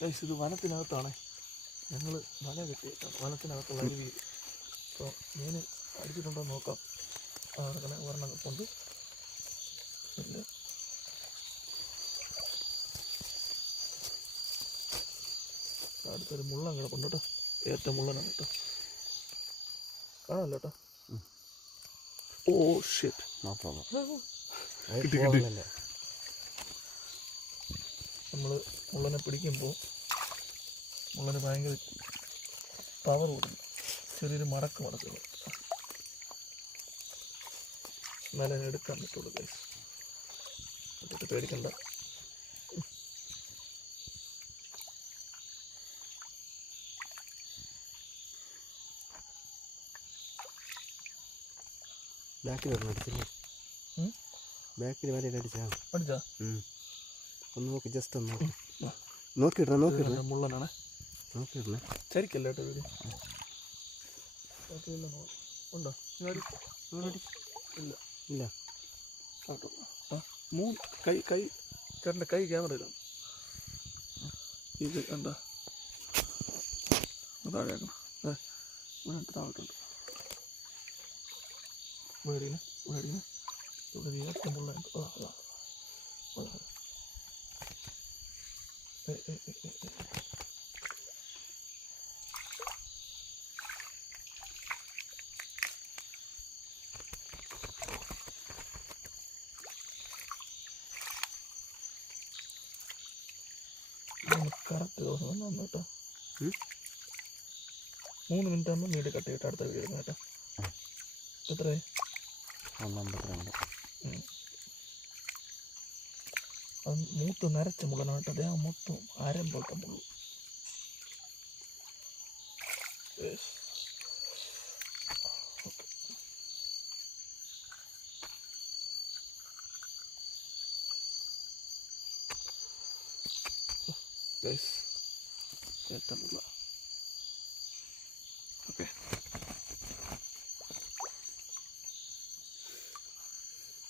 Guys ഇത് വനത്തിനകത്താണ്. ഞങ്ങൾ വല കെട്ടിയിട്ടാണ് വനത്തിനകത്തുള്ള അരുവി. അപ്പോൾ മീൻ അടിച്ചിട്ടുണ്ടോ നോക്കാം. അങ്ങനെ ഒരെണ്ണം കൊണ്ട് ഇല്ല. അടുത്തൊരു മുള്ളൻ കിടപ്പുണ്ട് കേട്ടോ. ഏറ്റവും മുള്ളനാണ് കേട്ടോ. കാണാമല്ലോ കേട്ടോ. Oh shit. നമ്മൾ മുള്ളനെ പിടിക്കുമ്പോൾ മുള്ളന് ഭയങ്കര പവർ കൊടുക്കും. ചെറിയൊരു മടക്ക് മടക്കുക, എന്നാലേ എടുക്കാൻ പറ്റുള്ളൂ ഗൈസ്. എന്നിട്ട് പേടിക്കണ്ട. ബാക്കിൽ ഒരെണ്ണം അടിച്ചില്ലേ? ബാക്കിൽ വരെ അടിച്ചാ ഒന്ന് നോക്കി, ജസ്റ്റ് ഒന്ന് നോക്കിയിടണേ. മുള്ളനാണ്, നോക്കിയിടണേ. ചരിക്കല്ല കേട്ടോ വീട്. ഉണ്ടോ? ഇല്ല ഇല്ല. മൂന്ന് കൈ ചേട്ടൻ്റെ കൈ ക്യാമറയിലാണ്. ഇത് കണ്ടോ? താഴെയാക്കണം. താഴോട്ടുണ്ട്. മേടിന് ഇവിടെ ഏറ്റവും മുള്ളുണ്ട്. കറക്റ്റ് ദിവസം വന്നു കേട്ടോ. 3 മിനിറ്റ് ആകുമ്പോൾ വീട് കട്ട് ചെയ്തിട്ട് അടുത്ത വീട് കേട്ടോ. എത്രയായി? 152. അത് മൂത്ത് നരച്ച മുള്ളനാണ് കേട്ടോ. അദ്ദേഹം മൊത്തം അരം പോലത്തെ മുള്ളു. ഏറ്റവും മുള്ള. ഓക്കെ,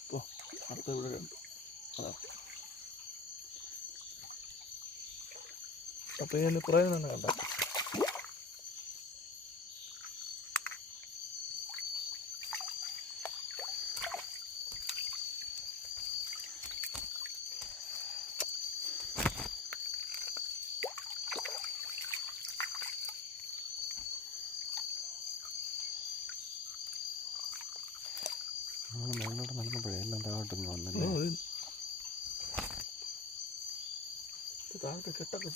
അപ്പോൾ അടുത്ത ഇവിടെ ഉണ്ട്. അതാ അപ്പോൾ ഇതിന് പ്രയോജനം തന്നെ കണ്ട. മേലോട്ട് നടന്നപ്പോഴേ എല്ലാം താഴോട്ടൊന്നും വന്നില്ല. താഴത്തെ കെട്ടൊക്കെ